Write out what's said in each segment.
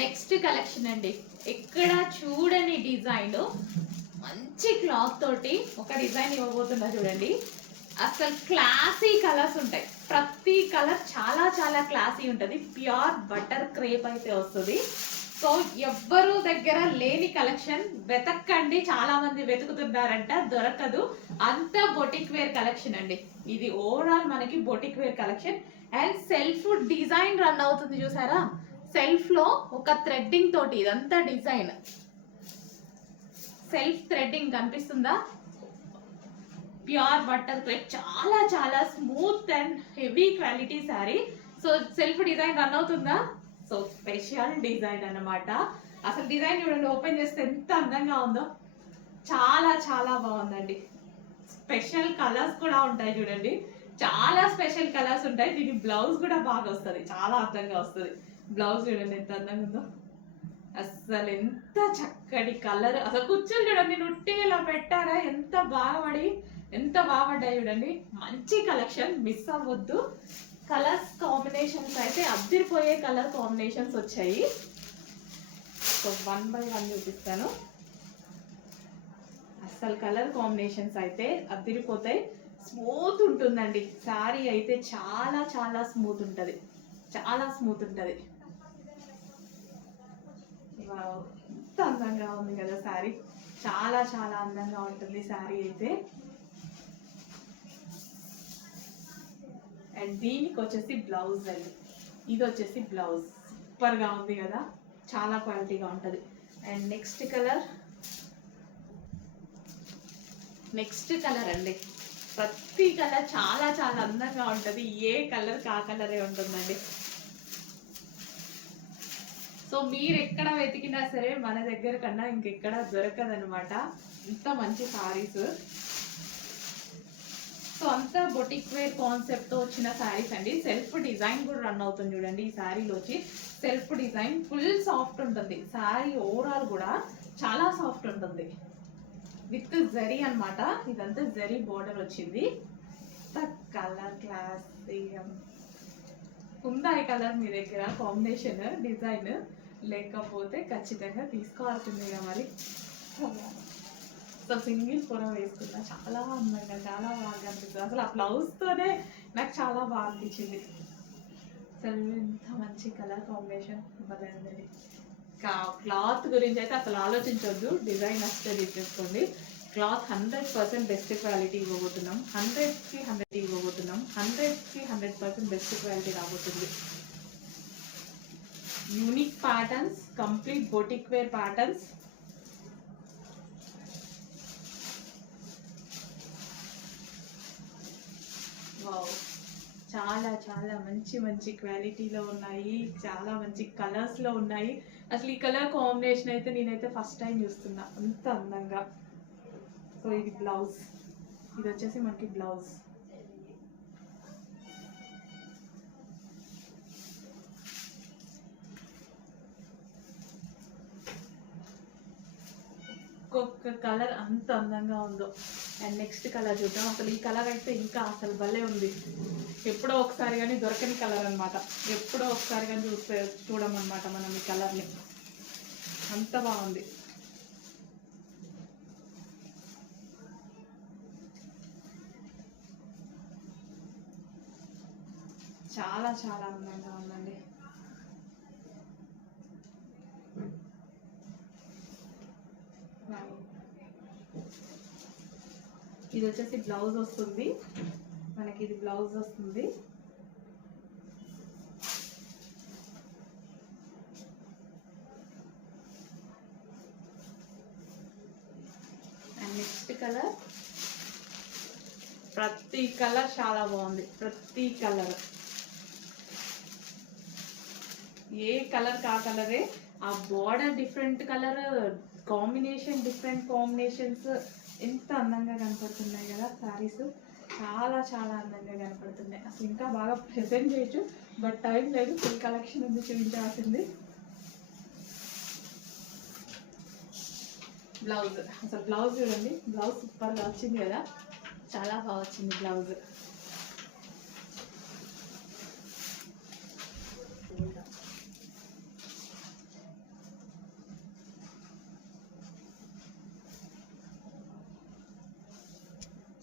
Next collection అండి. ఎక్కడ చూడని డిజైన్, మంచి క్లాత్ తోటి ఒక డిజైన్ ఇవ్వబోతున్నా చూడండి. అసలు క్లాసీ కలర్స్ ఉంటాయి. ప్రతి కలర్ చాలా చాలా క్లాసీ ఉంటుంది. ప్యూర్ బటర్ క్రేప్ అయితే వస్తుంది. సో ఎవ్వరు దగ్గర లేని కలెక్షన్ వెతక్కండి. చాలా మంది వెతుకుతున్నారంట, దొరకదు. అంత బొటిక్ వేర్ కలెక్షన్ అండి ఇది. ఓవరాల్ మనకి boutique wear collection and self design run అవుతుంది చూసారా. సెల్ఫ్ లో ఒక థ్రెడ్డింగ్ తోటి ఇదంతా డిజైన్, సెల్ఫ్ థ్రెడ్డింగ్ కనిపిస్తుందా. ప్యూర్ బటర్ క్రేప్, చాలా చాలా smooth and heavy quality sari. So self design run అవుతుందా. సో స్పెషల్ డిజైన్ అన్నమాట. అసలు డిజైన్ చూడండి, ఓపెన్ చేస్తే ఎంత అందంగా ఉందో. చాలా చాలా బాగుందండి. స్పెషల్ కలర్స్ కూడా ఉంటాయి చూడండి. చాలా స్పెషల్ కలర్స్ ఉంటాయి. దీని బ్లౌజ్ కూడా బాగా వస్తుంది, చాలా అందంగా వస్తుంది. బ్లౌజ్ చూడండి ఎంత అందంగా ఉందో. అసలు ఎంత చక్కటి కలర్. అసలు కూర్చొని చూడండి, నుట్టి ఇలా పెట్టారా, ఎంత బాగా పడి ఎంత బాగా పడ్డాయి చూడండి. మంచి కలెక్షన్, మిస్ అవ్వద్దు. కలర్స్ కాంబినేషన్స్ అయితే అద్దరిపోయే కలర్ కాంబినేషన్స్ వచ్చాయి. సో 1 by 1 చూపిస్తాను. అసలు కలర్ కాంబినేషన్స్ అయితే అద్దరిపోతాయి. స్మూత్ ఉంటుందండి శారీ అయితే, చాలా చాలా స్మూత్ ఉంటుంది, చాలా స్మూత్ ఉంటుంది. ఎంత అందంగా ఉంది కదా శారీ. చాలా చాలా అందంగా ఉంటుంది శారీ అయితే. అండ్ దీనికి వచ్చేసి బ్లౌజ్ అండి. ఇది వచ్చేసి బ్లౌజ్. సూపర్గా ఉంది కదా, చాలా క్వాలిటీగా ఉంటుంది. అండ్ నెక్స్ట్ కలర్ అండి. ప్రతి కలర్ చాలా చాలా అందంగా ఉంటుంది. ఏ కలర్ ఆ కలరే ఉంటుందండి. సో మీరు ఎక్కడ వెతికినా సరే మన దగ్గర కన్నా ఇంకెక్కడ దొరకదనమాట. ఇంత మంచి సారీస్. సో అంతా బొటిక్ వేర్ కాన్సెప్ట్ తో వచ్చిన శారీస్ అండి. సెల్ఫ్ డిజైన్ కూడా రన్ అవుతుంది చూడండి. ఈ శారీలో వచ్చి సెల్ఫ్ డిజైన్ ఫుల్ సాఫ్ట్ ఉంటుంది. శారీ ఓవరాల్ కూడా చాలా సాఫ్ట్ ఉంటుంది. విత్ జరీ అనమాట. ఇదంతా జరీ బోర్డర్ వచ్చింది. కలర్ క్లాస్ ఉందా ఈ కలర్ మీ దగ్గర కాంబినేషన్ డిజైన్? లేకపోతే ఖచ్చితంగా తీసుకోవాల్సిందిగా మరి. సో సింగిల్ పొర వేసుకున్నా చాలా అందంగా, చాలా బాగా అనిపిస్తుంది. అసలు ఆ బ్లౌజ్తోనే నాకు చాలా బాగా అనిపించింది. అసలు ఎంత మంచి కలర్ కాంబినేషన్ బదండి. క్లాత్ గురించి అయితే అసలు ఆలోచించవద్దు, డిజైన్ వస్తే తీసేసుకోండి. క్లాత్ 100% బెస్ట్ క్వాలిటీ ఇవ్వబోతున్నాం. 100కి 100 ఇవ్వబోతున్నాం. 100కి 100% బెస్ట్ క్వాలిటీ రాబోతుంది. Unique patterns, complete boutique wear patterns. Wow, చాలా చాలా మంచి మంచి క్వాలిటీలో ఉన్నాయి. చాలా మంచి కలర్స్లో ఉన్నాయి. అసలు ఈ కలర్ కాంబినేషన్ అయితే నేనైతే ఫస్ట్ టైం చూస్తున్నా, అంత అందంగా. సో ఇది బ్లౌజ్. ఇది వచ్చేసి మనకి బ్లౌజ్. ఒక్కొక్క కలర్ అంత అందంగా ఉందో. అండ్ నెక్స్ట్ కలర్ చూద్దాం. అసలు ఈ కలర్ అయితే ఇంకా అసలు భలే ఉంది. ఎప్పుడో ఒకసారి కానీ దొరకని కలర్ అనమాట. ఎప్పుడో ఒకసారి కానీ చూడమన్నమాట మనం ఈ కలర్ని. అంత బాగుంది. చాలా చాలా అందంగా ఉందండి. ఇది వచ్చేసి బ్లౌజ్ వస్తుంది మనకి. ఇది బ్లౌజ్ వస్తుంది. And next colour. ప్రతి కలర్ చాలా బాగుంది. ప్రతి కలర్, ఏ కలర్ కా కలరే. ఆ border different colour combination, different combinations ఎంత అందంగా కనపడుతున్నాయి కదా శారీస్. చాలా చాలా అందంగా కనపడుతున్నాయి. అసలు ఇంకా బాగా ప్రెజెంట్ చేయొచ్చు, బట్ టైం లేదు. ఫుల్ కలెక్షన్ ఉంది చూపించాల్సింది. బ్లౌజ్. అసలు బ్లౌజ్ చూడండి, బ్లౌజ్ సూపర్గా వచ్చింది కదా, చాలా బాగా వచ్చింది బ్లౌజ్.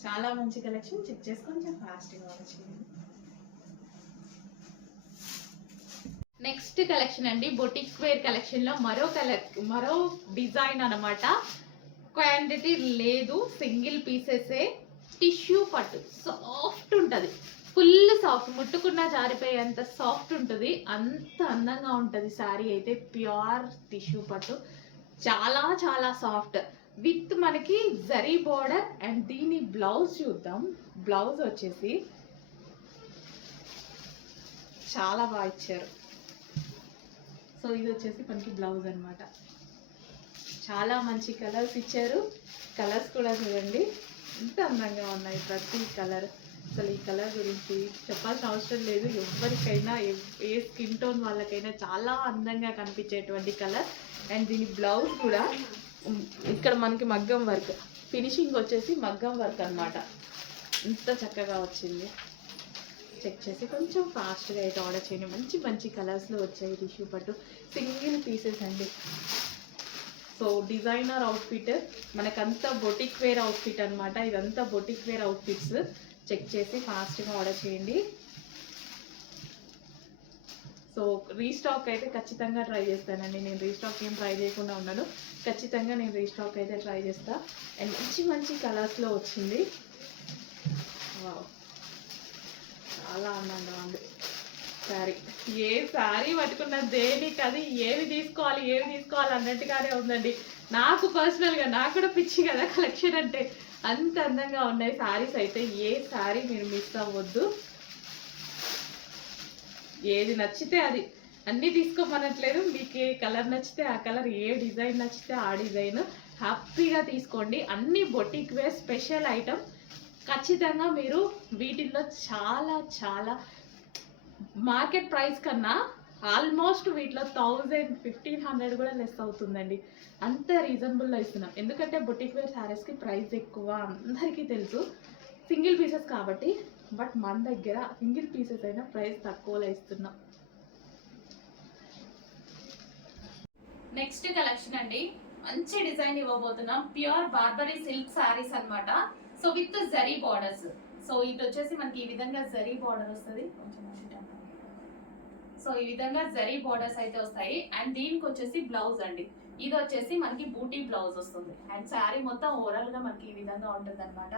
చాలా మంచి కలెక్షన్, చెక్ చేసి కొంచెం ఫాస్ట్గా వచ్చేయండి. నెక్స్ట్ కలెక్షన్ అండి, బొటిక్ వేర్ కలెక్షన్ లో మరో డిజైన్ అనమాట. క్వాంటిటీ లేదు, సింగిల్ పీసెసే. టిష్యూ పట్టు, సాఫ్ట్ ఉంటుంది, ఫుల్ సాఫ్ట్, ముట్టుకున్న జారిపోయేంత సాఫ్ట్ ఉంటుంది, అంత అందంగా ఉంటుంది శారీ అయితే. ప్యూర్ టిష్యూ పట్టు, చాలా చాలా సాఫ్ట్, విత్ మనకి జరీ బోర్డర్. అండ్ దీని బ్లౌజ్ చూద్దాం. బ్లౌజ్ వచ్చేసి చాలా బాగా ఇచ్చారు. సో ఇది వచ్చేసి మనకి బ్లౌజ్ అనమాట. చాలా మంచి కలర్స్ ఇచ్చారు. కలర్స్ కూడా చూడండి ఎంత అందంగా ఉన్నాయి, ప్రతి కలర్. అసలు ఈ కలర్ గురించి చెప్పాల్సిన అవసరం లేదు, ఎవరికైనా ఏ స్కిన్ టోన్ వాళ్ళకైనా చాలా అందంగా కనిపించేటువంటి కలర్. అండ్ దీని బ్లౌజ్ కూడా ఇక్కడ మనకి మగ్గం వర్క్, ఫినిషింగ్ వచ్చేసి మగ్గం వర్క్ అనమాట. ఎంత చక్కగా వచ్చింది. చెక్ చేసి కొంచెం ఫాస్ట్గా అయితే ఆర్డర్ చేయండి. మంచి మంచి కలర్స్లో వచ్చాయి టిష్యూ పట్టు, సింగిల్ పీసెస్ అండి. సో డిజైనర్ అవుట్ఫిట్, మనకంతా బొటిక్ వేర్ అవుట్ఫిట్ అనమాట. ఇదంతా బొటిక్ వేర్ అవుట్ఫిట్స్. చెక్ చేసి ఫాస్ట్గా ఆర్డర్ చేయండి. సో రీస్టాక్ అయితే ఖచ్చితంగా ట్రై చేస్తానండి. నేను రీస్టాక్ ఏం ట్రై చేయకుండా ఉన్నాను, ఖచ్చితంగా నేను రీస్టాక్ అయితే ట్రై చేస్తా. అండ్ మంచి మంచి కలర్స్లో వచ్చింది. చాలా ఆనందంగా ఉంది శారీ. ఏ శారీ పట్టుకున్న దేనికి అది ఏవి తీసుకోవాలి అన్నట్టుగానే ఉందండి. నాకు పర్సనల్గా నాకు కూడా పిచ్చి కదా కలెక్షన్ అంటే, అంత అందంగా ఉన్నాయి శారీస్ అయితే. ఏ శారీ మీరు మిస్ అవ్వద్దు. ఏది నచ్చితే అది, అన్నీ తీసుకోమనట్లేదు, మీకు ఏ కలర్ నచ్చితే ఆ కలర్, ఏ డిజైన్ నచ్చితే ఆ డిజైన్ హ్యాపీగా తీసుకోండి. అన్ని బొటిక్ వేర్ స్పెషల్ ఐటమ్. ఖచ్చితంగా మీరు వీటిల్లో చాలా చాలా మార్కెట్ ప్రైస్ కన్నా ఆల్మోస్ట్ వీటిలో 1000-1500 కూడా లెస్ అవుతుందండి. అంత రీజనబుల్లో ఇస్తున్నాం. ఎందుకంటే బొటిక్ వేర్ శారీస్కి ప్రైస్ ఎక్కువ, అందరికీ తెలుసు, సింగిల్ పీసెస్ కాబట్టి. బట్ మన దగ్గర సింగిల్ పీసెస్ అయినా ప్రైస్ తక్కువలో ఇస్తున్నాం. నెక్స్ట్ కలెక్షన్ అండి, మంచి డిజైన్ ఇవ్వబోతున్నాం. ప్యూర్ బార్బరీ సిల్క్ శారీస్ అనమాట. So with zari borders. So ఇది వచ్చేసి మనకి ఈ విధంగా జరీ బార్డర్ వస్తుంది. సో ఈ విధంగా జరీ బార్డర్స్ అయితే వస్తాయి. అండ్ దీనికి వచ్చేసి బ్లౌజ్ అండి, ఇది వచ్చేసి మనకి బూటీ బ్లౌజ్ వస్తుంది. అండ్ శారీ మొత్తం ఓవరాల్ గా మనకి ఈ విధంగా ఉంటుంది అనమాట.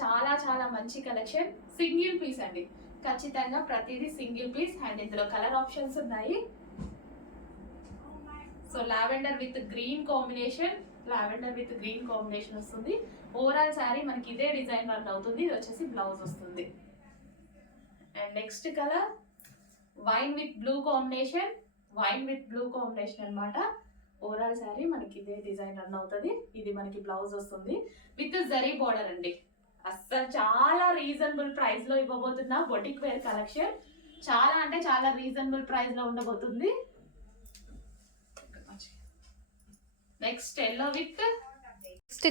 చాలా చాలా మంచి కలెక్షన్. సింగిల్ పీస్ అండి, ఖచ్చితంగా ప్రతిదీ సింగిల్ పీస్. అండ్ ఇందులో కలర్ ఆప్షన్స్ ఉన్నాయి. So lavender with green combination, వస్తుంది. ఓవరాల్ శారీ మనకి ఇదే డిజైన్ రన్ అవుతుంది. ఇది వచ్చేసి బ్లౌజ్ వస్తుంది. And next colour wine with blue combination, అనమాట. ఓవరాల్ శారీ మనకి ఇదే డిజైన్ రన్ అవుతుంది. ఇది మనకి బ్లౌజ్ వస్తుంది విత్ జరీ బార్డర్ అండి. అస్సలు చాలా రీజనబుల్ ప్రైస్ లో ఇవ్వబోతున్నా బొటిక్ వేర్ కలెక్షన్. చాలా అంటే చాలా రీజనబుల్ ప్రైస్ లో ఉండబోతుంది. నెక్స్ట్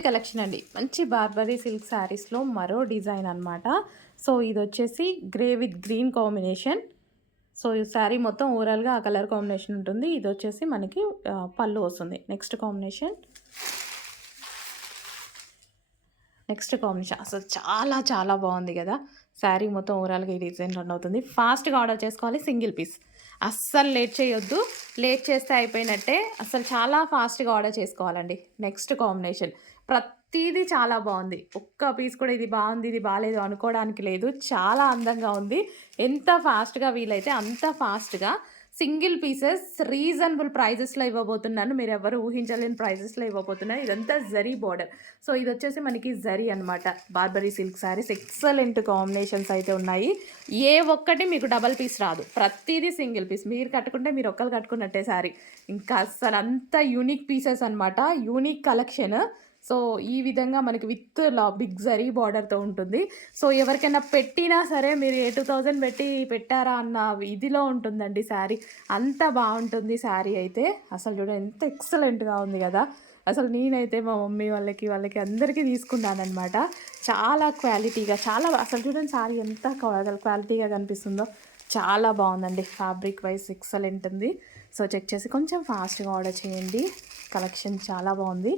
కలెక్షన్ అండి, మంచి బార్బరీ సిల్క్ శారీస్లో మరో డిజైన్ అనమాట. సో ఇది వచ్చేసి grey with green combination. So ఈ శారీ మొత్తం ఓవరాల్గా ఆ కలర్ కాంబినేషన్ ఉంటుంది. ఇది వచ్చేసి మనకి పళ్ళు వస్తుంది. నెక్స్ట్ కాంబినేషన్ అసలు చాలా చాలా బాగుంది కదా శారీ మొత్తం ఓవరాల్గా ఈ డిజైన్ రన్ అవుతుంది. ఫాస్ట్గా ఆర్డర్ చేసుకోవాలి, సింగిల్ పీస్. అస్సలు లేట్ చేయొద్దు, లేట్ చేస్తే అయిపోయినట్టే. అసలు చాలా ఫాస్ట్గా ఆర్డర్ చేసుకోవాలండి. నెక్స్ట్ కాంబినేషన్ ప్రతిదీ చాలా బాగుంది. ఒక్క పీస్ కూడా ఇది బాగుంది ఇది బాగాలేదు అనుకోవడానికి లేదు, చాలా అందంగా ఉంది. ఎంత ఫాస్ట్గా వీలైతే అంత ఫాస్ట్గా సింగిల్ పీసెస్ రీజనబుల్ ప్రైజెస్లో ఇవ్వబోతున్నాను. మీరు ఎవరు ఊహించలేని ప్రైజెస్లో ఇవ్వబోతున్నాను. ఇదంతా జరీ బార్డర్. సో ఇది వచ్చేసి మనకి జరీ అనమాట. Barberry silk saris excellent combinations అయితే ఉన్నాయి. ఏ ఒక్కటి మీకు డబల్ పీస్ రాదు, ప్రతిదీ సింగిల్ పీస్. మీరు కట్టుకుంటే మీరు ఒక్కరు కట్టుకున్నట్టే శారీ. ఇంకా అసలు అంత యూనిక్ పీసెస్ అనమాట, యూనిక్ కలెక్షన్. సో ఈ విధంగా మనకి విత్ బిగ్ జరీ బార్డర్తో ఉంటుంది. సో ఎవరికైనా పెట్టినా సరే మీరు 2000 పెట్టి పెట్టారా అన్న ఇదిలో ఉంటుందండి శారీ. అంత బాగుంటుంది శారీ అయితే. అసలు చూడండి ఎంత ఎక్సలెంట్గా ఉంది కదా. అసలు నేనైతే మా మమ్మీ వాళ్ళకి అందరికీ తీసుకున్నానమాట. చాలా క్వాలిటీగా, చాలా అసలు చూడండి శారీ ఎంత క్వాలిటీగా కనిపిస్తుందో. చాలా బాగుందండి, ఫ్యాబ్రిక్ వైజ్ ఎక్సలెంట్ ఉంది. సో చెక్ చేసి కొంచెం ఫాస్ట్గా ఆర్డర్ చేయండి. కలెక్షన్ చాలా బాగుంది.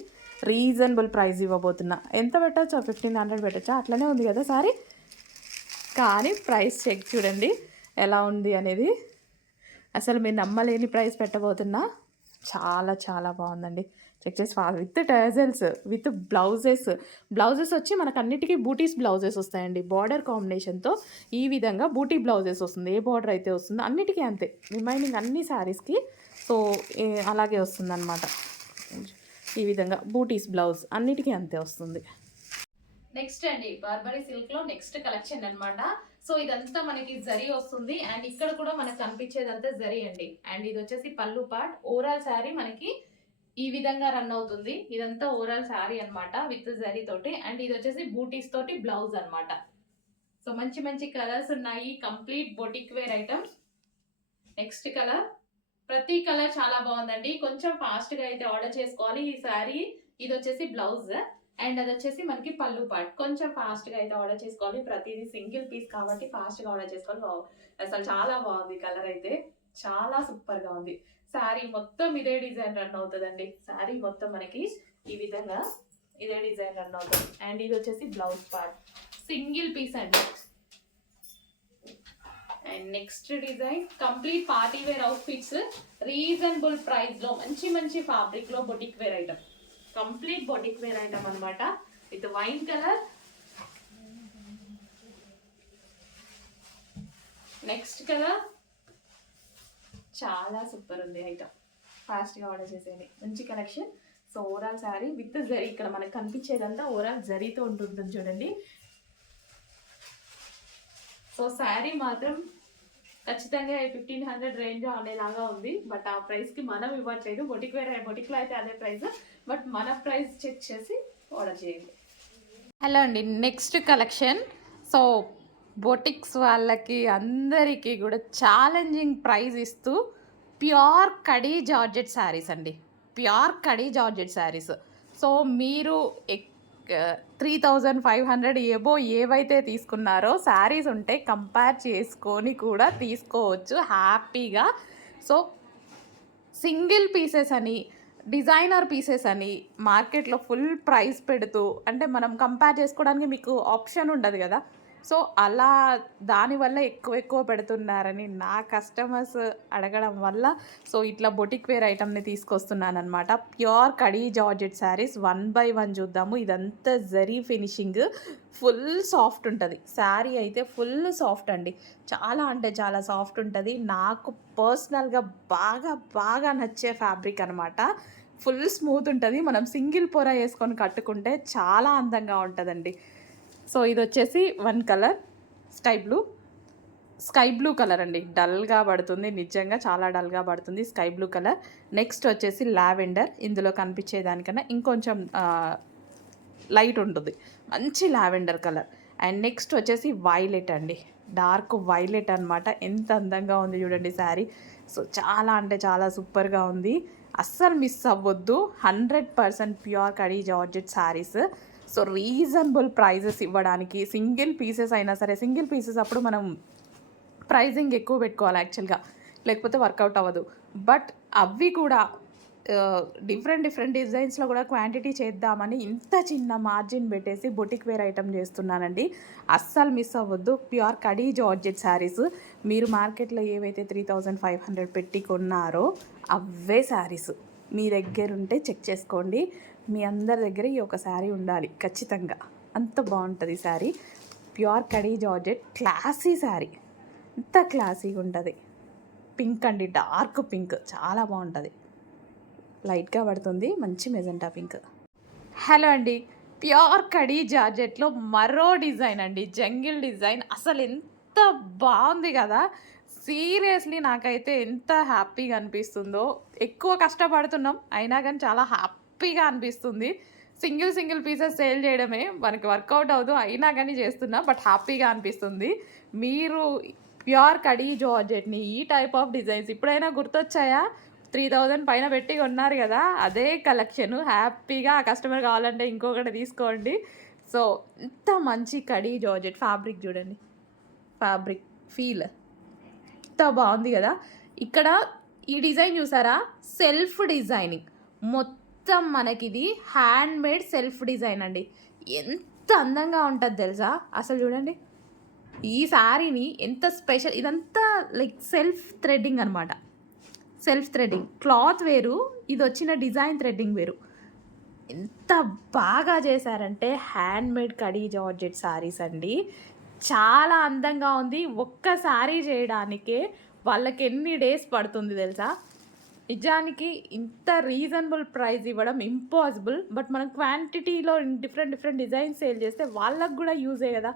రీజనబుల్ ప్రైస్ ఇవ్వబోతున్నా. ఎంత పెట్టచ్చో 1500 పెట్టచ్చా, అట్లనే ఉంది కదా సారీ. కానీ ప్రైస్ చెక్ చూడండి ఎలా ఉంది అనేది. అసలు మీరు నమ్మలేని ప్రైస్ పెట్టబోతున్నా. చాలా చాలా బాగుందండి. చెక్ చేసి విత్ టజల్స్ విత్ బ్లౌజెస్ వచ్చి మనకు అన్నిటికీ బూటీస్ బ్లౌజెస్ వస్తాయండి. బార్డర్ కాంబినేషన్తో ఈ విధంగా బూటీ బ్లౌజెస్ వస్తుంది. ఏ బార్డర్ అయితే వస్తుందో అన్నిటికీ అంతే, రిమైనింగ్ అన్ని శారీస్కి. సో అలాగే వస్తుంది అనమాట. ఈ విధంగా బూటీస్ బ్లౌజ్ అన్నిటికీ అంతే వస్తుంది. నెక్స్ట్ అండి బార్బరీ సిల్క్ లో నెక్స్ట్ కలెక్షన్ అన్నమాట. సో ఇదంతా మనకి జరీ వస్తుంది అండ్ ఇక్కడ కూడా మనకు కనిపించేదంతా జరీ అండి. అండ్ ఇది వచ్చేసి పళ్ళు పార్ట్. ఓవరాల్ శారీ మనకి ఈ విధంగా రన్ అవుతుంది. ఇదంతా ఓవరాల్ శారీ అన్నమాట విత్ జరీ తోటి. అండ్ ఇది వచ్చేసి బూటీస్ తోటి బ్లౌజ్ అన్నమాట. సో మంచి మంచి కలర్స్ ఉన్నాయి, complete boutique wear items. Next colour, ప్రతి కలర్ చాలా బాగుందండి. కొంచెం ఫాస్ట్ గా అయితే ఆర్డర్ చేసుకోవాలి ఈ శారీ. ఇది వచ్చేసి బ్లౌజ్ అండ్ అది వచ్చేసి మనకి పళ్ళు పార్ట్. కొంచెం ఫాస్ట్ గా అయితే ఆర్డర్ చేసుకోవాలి. ప్రతిదీ సింగిల్ పీస్ కాబట్టి ఫాస్ట్ గా ఆర్డర్ చేసుకోవాలి. అసలు చాలా బాగుంది కలర్ అయితే, చాలా సూపర్ గా ఉంది. శారీ మొత్తం ఇదే డిజైన్ రన్ అవుతుందండి. శారీ మొత్తం మనకి ఈ విధంగా ఇదే డిజైన్ రన్ అవుతుంది. అండ్ ఇది వచ్చేసి బ్లౌజ్ పార్ట్, సింగిల్ పీస్ అండి. And next design complete party wear outfits, reasonable price లో మంచి మంచి ఫ్యాబ్రిక్ లో boutique wear item, complete boutique wear item అనమాట. With wine colour. Next colour చాలా సూపర్ ఉంది ఐటమ్, ఫాస్ట్గా ఆర్డర్ చేసేది. మంచి collection. So overall sari with zari, ఇక్కడ మనకు కనిపించేదంతా ఓవరాల్ జరీతో ఉంటుంది చూడండి. సో శారీ మాత్రం ఖచ్చితంగా 1500 రేంజ్ అనేలాగా ఉంది. బట్ ఆ ప్రైస్కి మనం ఇవ్వట్లేదు. బొటిక్లో అయితే అదే ప్రైస్, బట్ మన ప్రైస్ చెక్ చేసి ఆర్డర్ చేయండి. హలో అండి, నెక్స్ట్ కలెక్షన్. సో బొటిక్స్ వాళ్ళకి అందరికీ కూడా ఛాలెంజింగ్ ప్రైస్ ఇస్తూ ప్యూర్ కడీ జార్జెట్ శారీస్ అండి. Pure khadi georgette saris. So మీరు 3500 ఏబో ఏవైతే తీసుకున్నారో శారీస్ ఉంటే కంపేర్ చేసుకొని కూడా తీసుకోవచ్చు హ్యాపీగా. సో సింగిల్ పీసెస్ అని, డిజైనర్ పీసెస్ అని మార్కెట్లో ఫుల్ ప్రైస్ పెడుతూ, అంటే మనం కంపేర్ చేసుకోవడానికి మీకు ఆప్షన్ ఉండదు కదా. సో అలా దానివల్ల ఎక్కువ పెడుతున్నారని నా కస్టమర్స్ అడగడం వల్ల సో ఇట్లా బొటిక్ వేర్ ఐటమ్ని తీసుకొస్తున్నాను అనమాట. Pure khadi georgette saris 1 by 1 చూద్దాము. ఇదంతా జరీ ఫినిషింగ్, ఫుల్ సాఫ్ట్ ఉంటుంది శారీ అయితే, ఫుల్ సాఫ్ట్ అండి. చాలా అంటే చాలా సాఫ్ట్ ఉంటుంది. నాకు పర్సనల్గా బాగా నచ్చే ఫ్యాబ్రిక్ అనమాట. ఫుల్ స్మూత్ ఉంటుంది. మనం సింగిల్ పొర వేసుకొని కట్టుకుంటే చాలా అందంగా ఉంటుందండి. సో ఇది వచ్చేసి 1 కలర్, స్కై బ్లూ కలర్ అండి. డల్గా పడుతుంది, నిజంగా చాలా డల్గా పడుతుంది స్కై బ్లూ కలర్. నెక్స్ట్ వచ్చేసి లావెండర్, ఇందులో కనిపించేదానికన్నా ఇంకొంచెం లైట్ ఉంటుంది, మంచి లావెండర్ కలర్. అండ్ నెక్స్ట్ వచ్చేసి వైలెట్ అండి, డార్క్ వైలెట్ అనమాట. ఎంత అందంగా ఉంది చూడండి శారీ. సో చాలా అంటే చాలా సూపర్గా ఉంది. అస్సలు మిస్ అవ్వద్దు. 100% pure khadi georgette saris. So reasonable prices ఇవ్వడానికి, సింగిల్ పీసెస్ అయినా సరే, సింగిల్ పీసెస్ అప్పుడు మనం ప్రైజింగ్ ఎక్కువ పెట్టుకోవాలి యాక్చువల్గా, లేకపోతే వర్కౌట్ అవ్వదు. బట్ అవి కూడా డిఫరెంట్ డిజైన్స్లో కూడా క్వాంటిటీ చేద్దామని ఇంత చిన్న మార్జిన్ పెట్టేసి బొటిక్ వేర్ ఐటమ్ చేస్తున్నానండి. అస్సలు మిస్ అవ్వద్దు. Pure khadi georgette saris. మీరు మార్కెట్లో ఏవైతే 3500 పెట్టి కొన్నారో అవే శారీస్ మీ దగ్గర ఉంటే చెక్ చేసుకోండి. మీ అందరి దగ్గర ఈ ఒక శారీ ఉండాలి ఖచ్చితంగా, అంత బాగుంటుంది sari. Pure khadi georgette classy sari, అంత క్లాసీగా ఉంటుంది. పింక్ అండి, డార్క్ పింక్, చాలా బాగుంటుంది. లైట్గా పడుతుంది, మంచి మెజెంటా పింక్. హలో అండి, ప్యూర్ కడీ జార్జెట్లో మరో డిజైన్ అండి, జంగిల్ డిజైన్. అసలు ఎంత బాగుంది కదా, సీరియస్లీ నాకైతే ఎంత హ్యాపీగా అనిపిస్తుందో. ఎక్కువ కష్టపడుతున్నాం అయినా కానీ చాలా హ్యాపీగా అనిపిస్తుంది. సింగిల్ పీసెస్ సేల్ చేయడమే మనకి వర్కౌట్ అవ్వదు, అయినా కానీ చేస్తున్నా, బట్ హ్యాపీగా అనిపిస్తుంది. మీరు ప్యూర్ కడీ జార్జెట్ని, ఈ టైప్ ఆఫ్ డిజైన్స్ ఇప్పుడైనా గుర్తొచ్చాయా? 3000 పైన పెట్టి కొన్నారు కదా, అదే కలెక్షన్. హ్యాపీగా ఆ కస్టమర్ కావాలంటే ఇంకొకటి తీసుకోండి. సో ఇంత మంచి కడీ జార్జెట్ ఫ్యాబ్రిక్ చూడండి, ఫ్యాబ్రిక్ ఫీల్ ఎంత బాగుంది కదా. ఇక్కడ ఈ డిజైన్ చూసారా, సెల్ఫ్ డిజైనింగ్, మొత్తం మొత్తం మనకి ఇది హ్యాండ్ మేడ్ సెల్ఫ్ డిజైన్ అండి. ఎంత అందంగా ఉంటుంది తెలుసా అసలు. చూడండి ఈ శారీని ఎంత స్పెషల్, ఇదంతా లైక్ సెల్ఫ్ థ్రెడ్డింగ్ అనమాట. సెల్ఫ్ థ్రెడ్డింగ్ క్లాత్ వేరు, ఇది వచ్చిన డిజైన్ థ్రెడ్డింగ్ వేరు. ఎంత బాగా చేశారంటే hand made khadi georgette saris అండి. చాలా అందంగా ఉంది. ఒక్క శారీ చేయడానికే వాళ్ళకి ఎన్ని డేస్ పడుతుంది తెలుసా. నిజానికి ఇంత రీజనబుల్ ప్రైస్ ఇవ్వడం ఇంపాసిబుల్. బట్ మనం క్వాంటిటీలో డిఫరెంట్ డిజైన్స్ సేల్ చేస్తే వాళ్ళకి కూడా యూజే కదా.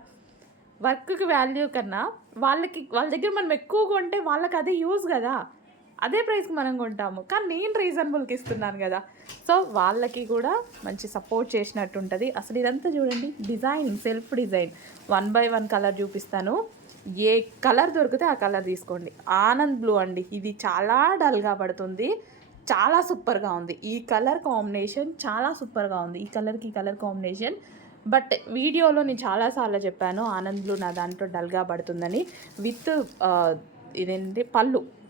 వర్క్కి వాల్యూ కన్నా వాళ్ళ దగ్గర మనం ఎక్కువ కొంటే వాళ్ళకి అదే యూజ్ కదా. అదే ప్రైస్కి మనం కొంటాము, కానీ నేను రీజనబుల్కి ఇస్తున్నాను కదా. సో వాళ్ళకి కూడా మంచి సపోర్ట్ చేసినట్టు ఉంటుంది. అసలు ఇదంతా చూడండి design, self design. 1 by 1 colour చూపిస్తాను. ఏ కలర్ దొరికితే ఆ కలర్ తీసుకోండి. ఆనంద్ బ్లూ అండి, ఇది చాలా డల్గా పడుతుంది, చాలా సూపర్గా ఉంది. ఈ కలర్ కాంబినేషన్ చాలా సూపర్గా ఉంది, ఈ కలర్కి ఈ కలర్ కాంబినేషన్. బట్ వీడియోలో నేను చాలాసార్లు చెప్పాను ఆనంద్ బ్లూ నా దాంట్లో డల్గా పడుతుందని. విత్ ఇదేంటి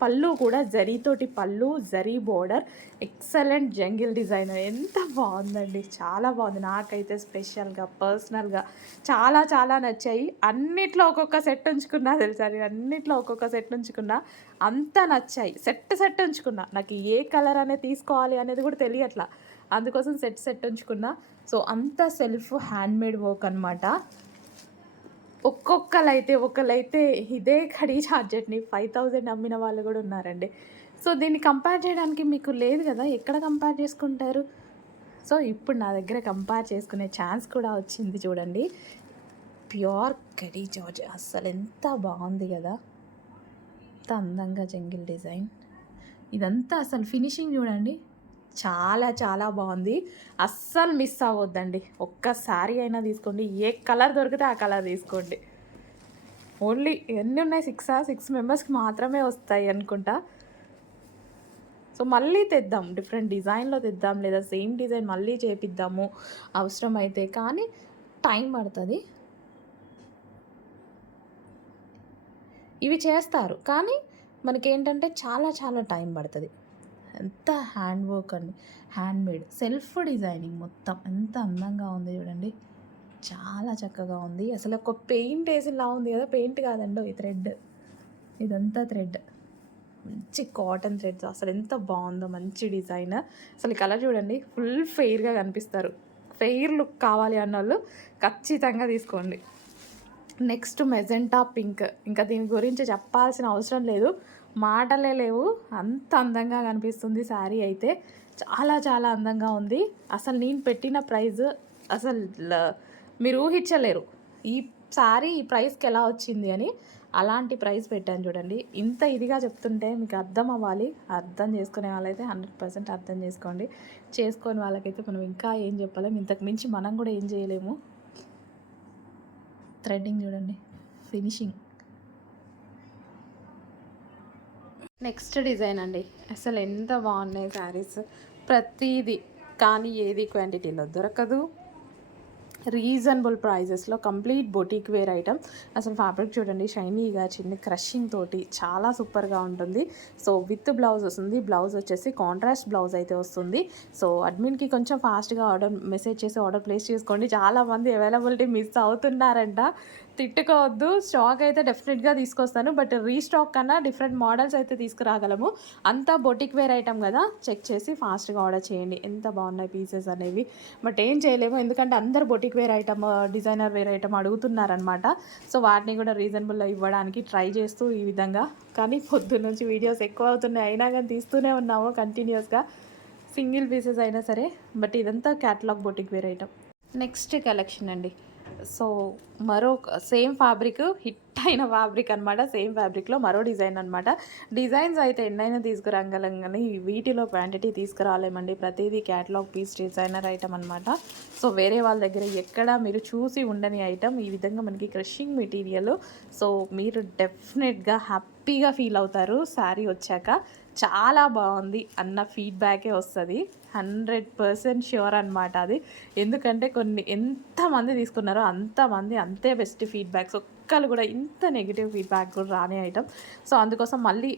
పళ్ళు కూడా జరీతోటి పళ్ళు, zari border, excellent jungle design. ఎంత బాగుందండి, చాలా బాగుంది. నాకైతే స్పెషల్గా పర్సనల్గా చాలా నచ్చాయి. అన్నిట్లో ఒక్కొక్క సెట్ ఉంచుకున్నా తెలుసా, నేను అన్నిట్లో ఒక్కొక్క సెట్ ఉంచుకున్నా, అంత నచ్చాయి. సెట్ ఉంచుకున్నా, నాకు ఏ కలర్ అనేది తీసుకోవాలి అనేది కూడా తెలియట్లా, అందుకోసం సెట్ ఉంచుకున్నా. సో అంత సెల్ఫ్ హ్యాండ్మేడ్ వర్క్ అనమాట. ఒకళ్ళైతే ఇదే కడీ జార్జెట్ని 5000 అమ్మిన వాళ్ళు కూడా ఉన్నారండి. సో దీన్ని కంపేర్ చేయడానికి మీకు లేదు కదా, ఎక్కడ కంపేర్ చేసుకుంటారు. సో ఇప్పుడు నా దగ్గర కంపేర్ చేసుకునే ఛాన్స్ కూడా వచ్చింది. చూడండి ప్యూర్ కడీ జార్జెట్, అస్సలు ఎంత బాగుంది కదా, ఎంత అందంగా జంగిల్ డిజైన్. ఇదంతా అసలు ఫినిషింగ్ చూడండి, చాలా బాగుంది. అస్సలు మిస్ అవ్వద్దండి. ఒక్కసారి అయినా తీసుకోండి, ఏ కలర్ దొరికితే ఆ కలర్ తీసుకోండి. ఓన్లీ ఎన్ని ఉన్నాయి, 6 మెంబర్స్కి మాత్రమే వస్తాయి అనుకుంటా. సో మళ్ళీ తెద్దాం, డిఫరెంట్ డిజైన్లో తెద్దాం, లేదా సేమ్ డిజైన్ మళ్ళీ చేపిద్దాము అవసరమైతే, కానీ టైం పడుతుంది. ఇవి చేస్తారు కానీ మనకేంటంటే చాలా టైం పడుతుంది. ఎంత హ్యాండ్ వర్క్ అండి, హ్యాండ్మేడ్ సెల్ఫ్ డిజైనింగ్ మొత్తం ఎంత అందంగా ఉంది చూడండి, చాలా చక్కగా ఉంది. అసలు ఒక పెయింట్ వేసిలా ఉంది కదా, పెయింట్ కాదండి ఈ థ్రెడ్, ఇదంతా థ్రెడ్, మంచి కాటన్ థ్రెడ్స్. అసలు ఎంత బాగుందో, మంచి డిజైన్. అసలు ఈ కలర్ చూడండి, ఫుల్ ఫెయిర్గా కనిపిస్తారు. ఫెయిర్ లుక్ కావాలి అన్న వాళ్ళు ఖచ్చితంగా తీసుకోండి. నెక్స్ట్ మెజెంటా పింక్, ఇంకా దీని గురించి చెప్పాల్సిన అవసరం లేదు, మాటలే లేవు, అంత అందంగా కనిపిస్తుంది శారీ అయితే. చాలా అందంగా ఉంది. అసలు నేను పెట్టిన ప్రైస్ అసలు మీరు ఊహించలేరు, ఈ శారీ ఈ ప్రైస్కి ఎలా వచ్చింది అని. అలాంటి ప్రైస్ పెట్టాను చూడండి. ఇంత ఇదిగా చెప్తుంటే మీకు అర్థం అవ్వాలి, అర్థం చేసుకునే వాళ్ళైతే 100% అర్థం చేసుకోండి. చేసుకొని వాళ్ళకైతే మనం ఇంకా ఏం చెప్పలేము, ఇంతకు మించి మనం కూడా ఏం చేయలేము. థ్రెడ్డింగ్ చూడండి, ఫినిషింగ్. నెక్స్ట్ డిజైన్ అండి, అసలు ఎంత బాగున్నాయి శారీస్, ప్రతిదీ, కానీ ఏది క్వాంటిటీలో దొరకదు. రీజనబుల్ ప్రైజెస్లో కంప్లీట్ బొటిక్ వేర్ ఐటమ్. అసలు ఫ్యాబ్రిక్ చూడండి, షైనీగా చిన్న క్రషింగ్ తోటి చాలా సూపర్గా ఉంటుంది. సో విత్ బ్లౌజ్ వస్తుంది, బ్లౌజ్ వచ్చేసి కాంట్రాస్ట్ బ్లౌజ్ అయితే వస్తుంది. సో అడ్మిన్కి కొంచెం ఫాస్ట్గా మెసేజ్ చేసి ఆర్డర్ ప్లేస్ చేసుకోండి. చాలామంది అవైలబిలిటీ మిస్ అవుతున్నారంట, తిట్టుకోవద్దు. స్టాక్ అయితే డెఫినెట్గా తీసుకొస్తాను, బట్ రీస్టాక్ కన్నా డిఫరెంట్ మోడల్స్ అయితే తీసుకురాగలము. అంతా బొటిక్ వేర్ ఐటమ్ కదా, చెక్ చేసి ఫాస్ట్గా ఆర్డర్ చేయండి. ఎంత బాగున్నాయి పీసెస్ అనేవి, బట్ ఏం చేయలేము ఎందుకంటే అందరు boutique wear item, designer wear item అడుగుతున్నారనమాట. సో వాటిని కూడా రీజనబుల్లో ఇవ్వడానికి ట్రై చేస్తూ ఈ విధంగా, కానీ పొద్దున్న నుంచి వీడియోస్ ఎక్కువ అవుతున్నాయి, అయినా కానీ తీస్తూనే ఉన్నాము కంటిన్యూస్గా, సింగిల్ పీసెస్ అయినా సరే. బట్ ఇదంతా catalogue boutique wear item. Next collection అండి, సో మరో సేమ్ ఫ్యాబ్రిక్, హిట్ అయిన ఫ్యాబ్రిక్ అనమాట, సేమ్ ఫ్యాబ్రిక్లో మరో డిజైన్ అనమాట. డిజైన్స్ అయితే ఎన్నైనా తీసుకురాగలం కానీ వీటిలో క్వాంటిటీ తీసుకురాలేమండి. ప్రతిదీ క్యాటలాగ్ పీస్, డిజైనర్ ఐటమ్ అనమాట. సో వేరే వాళ్ళ దగ్గర ఎక్కడ మీరు చూసి ఉండని ఐటమ్, ఈ విధంగా మనకి క్రషింగ్ మెటీరియల్. సో మీరు డెఫినెట్గా హ్యాపీగా ఫీల్ అవుతారు శారీ వచ్చాక, చాలా బాగుంది అన్న ఫీడ్బ్యాకే వస్తుంది. 100% ష్యూర్ అనమాట అది. ఎందుకంటే ఎంతమంది తీసుకున్నారో అంతమంది అంతే బెస్ట్ ఫీడ్బ్యాక్స్. ఒక్కళ్ళు కూడా ఇంత నెగిటివ్ ఫీడ్బ్యాక్ కూడా రాని ఐటమ్. సో అందుకోసం మళ్ళీ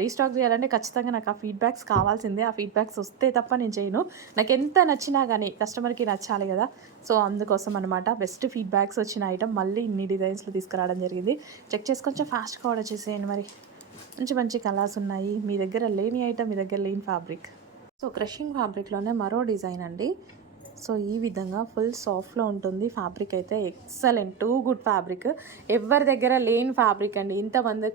రీస్టాక్ చేయాలంటే ఖచ్చితంగా నాకు ఆ ఫీడ్బ్యాక్స్ కావాల్సిందే. ఆ ఫీడ్బ్యాక్స్ వస్తే తప్ప నేను చేయను. నాకు ఎంత నచ్చినా కానీ కస్టమర్కి నచ్చాలి కదా. సో అందుకోసం అనమాట బెస్ట్ ఫీడ్బ్యాక్స్ వచ్చిన ఐటమ్ మళ్ళీ ఇన్ని డిజైన్స్లో తీసుకురావడం జరిగింది. చెక్ చేసి కొంచెం ఫాస్ట్గా ఆర్డర్ చేసేయండి. మరి మంచి మంచి కలర్స్ ఉన్నాయి. మీ దగ్గర లేని ఐటమ్, మీ దగ్గర లేని ఫ్యాబ్రిక్. సో క్రషింగ్ ఫ్యాబ్రిక్లోనే మరో డిజైన్ అండి. సో ఈ విధంగా ఫుల్ సాఫ్ట్లో ఉంటుంది. ఫ్యాబ్రిక్ అయితే ఎక్సలెంట్, టూ గుడ్ ఫ్యాబ్రిక్. ఎవరి దగ్గర లేని ఫ్యాబ్రిక్ అండి.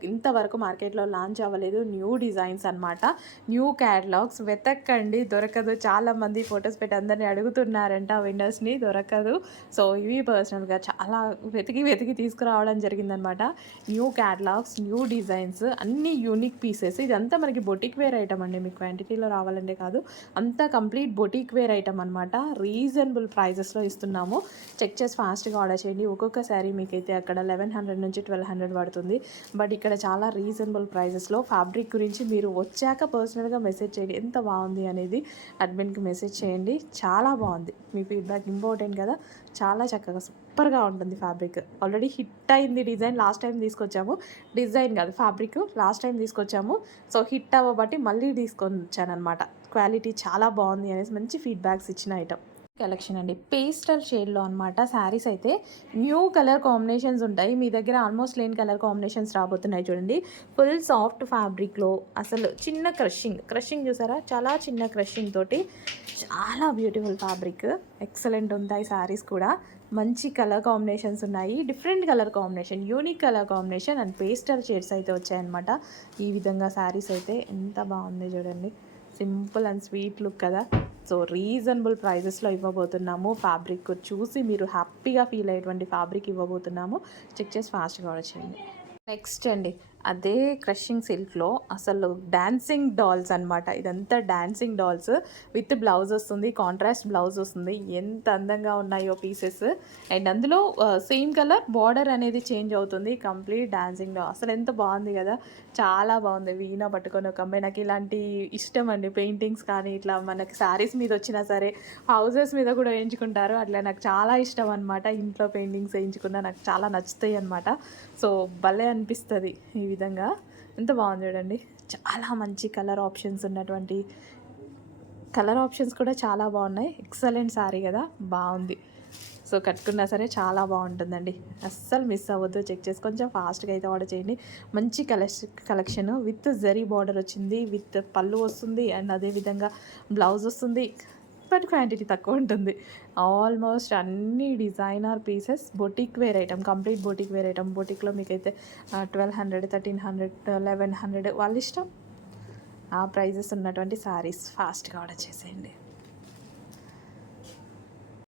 ఇంతవరకు మార్కెట్లో లాంచ్ అవ్వలేదు. న్యూ డిజైన్స్ అనమాట, న్యూ క్యాటలాగ్స్. వెతక్కండి, దొరకదు. చాలామంది ఫొటోస్ పెట్టి అందరినీ అడుగుతున్నారంట విండోస్ని, దొరకదు. సో ఇవి పర్సనల్గా చాలా వెతికి తీసుకురావడం జరిగిందనమాట. న్యూ క్యాటలాగ్స్, న్యూ డిజైన్స్, అన్ని యూనిక్ పీసెస్. ఇదంతా మనకి బొటిక్ వేర్ ఐటమ్ అండి. మీకు క్వాంటిటీలో రావాలంటే కాదు, అంతా కంప్లీట్ బొటిక్ వేర్ ఐటమ్ అనమాట. రీజనబుల్ ప్రైజెస్లో ఇస్తున్నాము. చెక్ చేసి ఫాస్ట్గా ఆర్డర్ చేయండి. ఒక్కొక్క శారీ మీకైతే అక్కడ 1100 నుంచి 1200 పడుతుంది. బట్ ఇక్కడ చాలా రీజనబుల్ ప్రైజెస్లో. ఫ్యాబ్రిక్ గురించి మీరు వచ్చాక పర్సనల్గా మెసేజ్ చేయండి, ఎంత బాగుంది అనేది అడ్మిన్కి మెసేజ్ చేయండి. చాలా బాగుంది. మీ ఫీడ్బ్యాక్ ఇంపార్టెంట్ కదా. చాలా చక్కగా సూపర్గా ఉంటుంది ఫ్యాబ్రిక్. ఆల్రెడీ హిట్ అయింది డిజైన్. లాస్ట్ టైం తీసుకొచ్చాము, డిజైన్ కాదు ఫ్యాబ్రిక్ లాస్ట్ టైం తీసుకొచ్చాము. సో హిట్ అవ్వబట్టి మళ్ళీ తీసుకొని వచ్చానమాట. క్వాలిటీ చాలా బాగుంది అనేసి మంచి ఫీడ్బ్యాక్స్ ఇచ్చిన ఐటమ్. కలెక్షన్ అండి, పేస్టల్ షేడ్లో అనమాట. శారీస్ అయితే న్యూ కలర్ కాంబినేషన్స్ ఉంటాయి. మీ దగ్గర ఆల్మోస్ట్ లేని కలర్ కాంబినేషన్స్ రాబోతున్నాయి చూడండి. ఫుల్ సాఫ్ట్ ఫ్యాబ్రిక్లో అసలు చిన్న క్రషింగ్ చూసారా, చాలా చిన్న క్రషింగ్ తోటి చాలా బ్యూటిఫుల్ ఫ్యాబ్రిక్. ఎక్సలెంట్ ఉంటాయి శారీస్ కూడా. మంచి కలర్ కాంబినేషన్స్ ఉన్నాయి. Different colour combination, unique colour combination and pastel shades అయితే వచ్చాయన్నమాట. ఈ విధంగా శారీస్ అయితే ఎంత బాగుంది చూడండి. సింపుల్ అండ్ స్వీట్ లుక్ కదా. సో రీజనబుల్ ప్రైజెస్లో ఇవ్వబోతున్నాము. ఫ్యాబ్రిక్ చూసి మీరు హ్యాపీగా ఫీల్ అయ్యేటువంటి ఫ్యాబ్రిక్ ఇవ్వబోతున్నాము. చెక్ చేసి ఫాస్ట్గా ఆర్డర్ చేయండి. నెక్స్ట్ అండి, అదే క్రషింగ్ సిల్క్లో అసలు డాన్సింగ్ డాల్స్ అనమాట. ఇదంతా డాన్సింగ్ డాల్స్ విత్ బ్లౌజ్ వస్తుంది, కాంట్రాస్ట్ బ్లౌజ్ వస్తుంది. ఎంత అందంగా ఉన్నాయో పీసెస్. అండ్ అందులో సేమ్ కలర్ బార్డర్ అనేది చేంజ్ అవుతుంది. Complete dancing doll. అసలు ఎంత బాగుంది కదా, చాలా బాగుంది. వీణ పట్టుకొని ఒక అమ్మాయి. నాకు ఇలాంటి ఇష్టం అండి, పెయింటింగ్స్ కానీ ఇట్లా మనకి శారీస్ మీద వచ్చినా సరే, హౌసెస్ మీద కూడా వేయించుకుంటారు. అట్లా నాకు చాలా ఇష్టం అనమాట. ఇంట్లో పెయింటింగ్స్ వేయించుకున్నా నాకు చాలా నచ్చుతాయి అనమాట. సో భలే అనిపిస్తుంది ఈ విధంగా. ఎంత బాగుంది చూడండి. చాలా మంచి కలర్ ఆప్షన్స్ ఉన్నటువంటి కలర్ ఆప్షన్స్ కూడా చాలా బాగున్నాయి. ఎక్సలెంట్ శారీ కదా, బాగుంది. సో కట్టుకున్నా సరే చాలా బాగుంటుందండి. అస్సలు మిస్ అవ్వద్దు. చెక్ చేసి కొంచెం ఫాస్ట్గా అయితే ఆర్డర్ చేయండి. మంచి కలెక్షన్ విత్ జరీ బార్డర్ వచ్చింది, విత్ పళ్ళు వస్తుంది, అండ్ అదేవిధంగా బ్లౌజ్ వస్తుంది. బట్ క్వాంటిటీ తక్కువ ఉంటుంది. ఆల్మోస్ట్ అన్ని designer pieces, boutique wear item, complete boutique wear item. బొటిక్లో మీకైతే 1200, 1300, 1100 వాళ్ళ ఇష్టం. ఆ ప్రైజెస్ ఉన్నటువంటి శారీస్ ఫాస్ట్గా ఆర్డర్ చేసేయండి.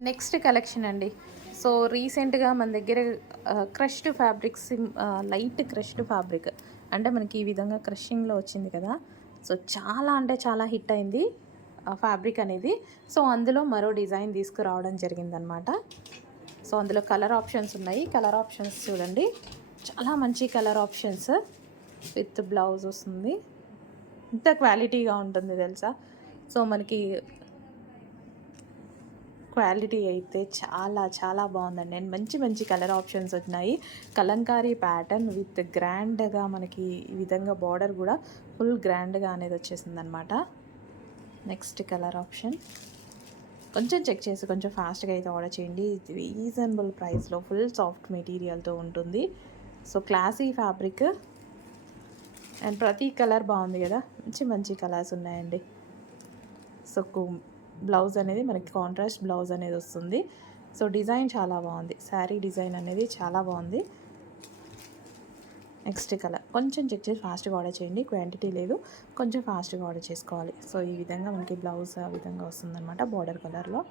నెక్స్ట్ కలెక్షన్ అండి. సో రీసెంట్గా మన దగ్గర crushed fabrics, light crushed fabric అంటే మనకి ఈ విధంగా క్రషింగ్లో వచ్చింది కదా. సో చాలా అంటే చాలా హిట్ అయింది ఫ్యాబ్రిక్ అనేది. సో అందులో మరో డిజైన్ తీసుకురావడం జరిగిందనమాట. సో అందులో కలర్ ఆప్షన్స్ ఉన్నాయి. కలర్ ఆప్షన్స్ చూడండి, చాలా మంచి కలర్ ఆప్షన్స్. విత్ బ్లౌజ్ వస్తుంది. ఇంత క్వాలిటీగా ఉంటుంది తెలుసా. సో మనకి క్వాలిటీ అయితే చాలా చాలా బాగుందండి. అండ్ మంచి కలర్ ఆప్షన్స్ వచ్చినాయి. కలంకారీ ప్యాటర్న్ విత్ గ్రాండ్గా మనకి ఈ విధంగా బార్డర్ కూడా ఫుల్ గ్రాండ్గా అనేది వచ్చేసింది అనమాట. నెక్స్ట్ కలర్ ఆప్షన్ కొంచెం చెక్ చేసి కొంచెం ఫాస్ట్గా అయితే ఆర్డర్ చేయండి. రీజనబుల్ ప్రైస్లో ఫుల్ సాఫ్ట్ మెటీరియల్తో ఉంటుంది. సో క్లాసీ ఫ్యాబ్రిక్ అండ్ ప్రతి కలర్ బాగుంది కదా. మంచి కలర్స్ ఉన్నాయండి. సో బ్లౌజ్ అనేది మనకి కాంట్రాస్ట్ బ్లౌజ్ అనేది వస్తుంది. సో డిజైన్ చాలా బాగుంది. శారీ డిజైన్ అనేది చాలా బాగుంది. నెక్స్ట్ కలర్ కొంచెం చెక్ చేసి ఫాస్ట్గా ఆర్డర్ చేయండి. క్వాంటిటీ లేదు, కొంచెం ఫాస్ట్గా ఆర్డర్ చేసుకోవాలి. సో ఈ విధంగా మనకి బ్లౌజ్ ఆ విధంగా వస్తుందన్నమాట బార్డర్ కలర్లో.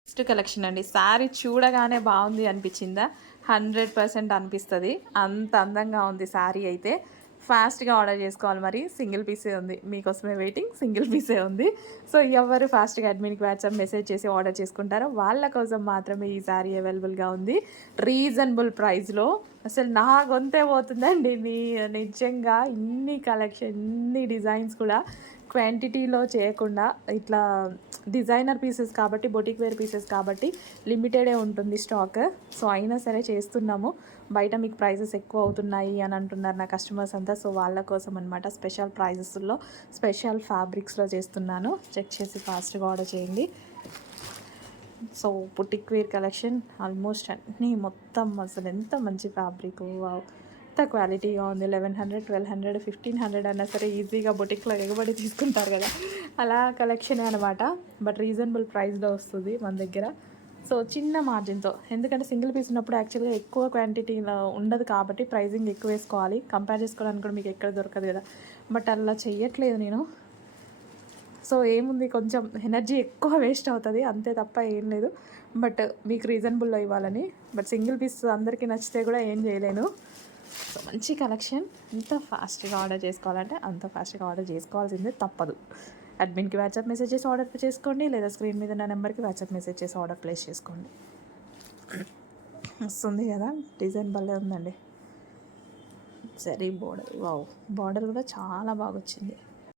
నెక్స్ట్ కలెక్షన్ అండి. శారీ చూడగానే బాగుంది అనిపించిందా? 100% అనిపిస్తుంది. అంత అందంగా ఉంది శారీ అయితే. ఫాస్ట్గా ఆర్డర్ చేసుకోవాలి. మరి సింగిల్ పీసే ఉంది, మీకోసమే వెయిటింగ్. సింగిల్ పీసే ఉంది. సో ఎవరు ఫాస్ట్గా అడ్మిన్కి వాట్సాప్ మెసేజ్ చేసి ఆర్డర్ చేసుకుంటారో వాళ్ళ కోసం మాత్రమే ఈ శారీ అవైలబుల్గా ఉంది రీజనబుల్ ప్రైస్లో. అసలు నా గొంతే పోతుందండి. మీ నిజంగా ఇన్ని కలెక్షన్, ఇన్ని డిజైన్స్ కూడా క్వాంటిటీలో చేయకుండా ఇట్లా డిజైనర్ పీసెస్ కాబట్టి, బొటిక్ వేర్ పీసెస్ కాబట్టి లిమిటెడే ఉంటుంది స్టాక్. సో అయినా సరే చేస్తున్నాము. బయట మీకు ప్రైజెస్ ఎక్కువ అవుతున్నాయి అని అంటున్నారు నా కస్టమర్స్ అంతా. సో వాళ్ళ కోసం అనమాట స్పెషల్ ప్రైజెస్లో, స్పెషల్ ఫ్యాబ్రిక్స్లో చేస్తున్నాను. చెక్ చేసి ఫాస్ట్గా ఆర్డర్ చేయండి. So boutique wear collection almost అన్నీ మొత్తం అసలు ఎంత మంచి ఫ్యాబ్రిక్, ఎంత క్వాలిటీగా ఉంది. 1100, 1200, 1500 అన్నా సరే ఈజీగా బొటిక్లో ఎగబడి తీసుకుంటారు కదా, అలా కలెక్షనే అనమాట. బట్ రీజనబుల్ ప్రైస్లో వస్తుంది మన దగ్గర. సో చిన్న మార్జిన్తో, ఎందుకంటే సింగిల్ పీస్ ఉన్నప్పుడు యాక్చువల్గా ఎక్కువ క్వాంటిటీలో ఉండదు కాబట్టి ప్రైజింగ్ ఎక్కువ వేసుకోవాలి. కంపేర్ చేసుకోవడానికి కూడా మీకు ఎక్కడ దొరకదు కదా. బట్ అలా చెయ్యట్లేదు నేను. సో ఏముంది, కొంచెం ఎనర్జీ ఎక్కువ వేస్ట్ అవుతుంది అంతే తప్ప ఏం లేదు. బట్ మీకు రీజనబుల్లో ఇవ్వాలని. బట్ సింగిల్ పీస్ అందరికీ నచ్చితే కూడా ఏం చేయలేను. సో మంచి కలెక్షన్. ఎంత ఫాస్ట్గా ఆర్డర్ చేసుకోవాలంటే అంత ఫాస్ట్గా ఆర్డర్ చేసుకోవాల్సిందే, తప్పదు. అడ్మిన్కి వాట్సాప్ మెసేజ్ చేసి ఆర్డర్ చేసుకోండి, లేదా స్క్రీన్ మీద ఉన్న నెంబర్కి వాట్సాప్ మెసేజ్ చేసి ఆర్డర్ ప్లేస్ చేసుకోండి. వస్తుంది కదా, డిజైన్ భలే ఉందండి. సరే బోర్డర్, వావ్, బార్డర్ కూడా చాలా బాగా వచ్చింది.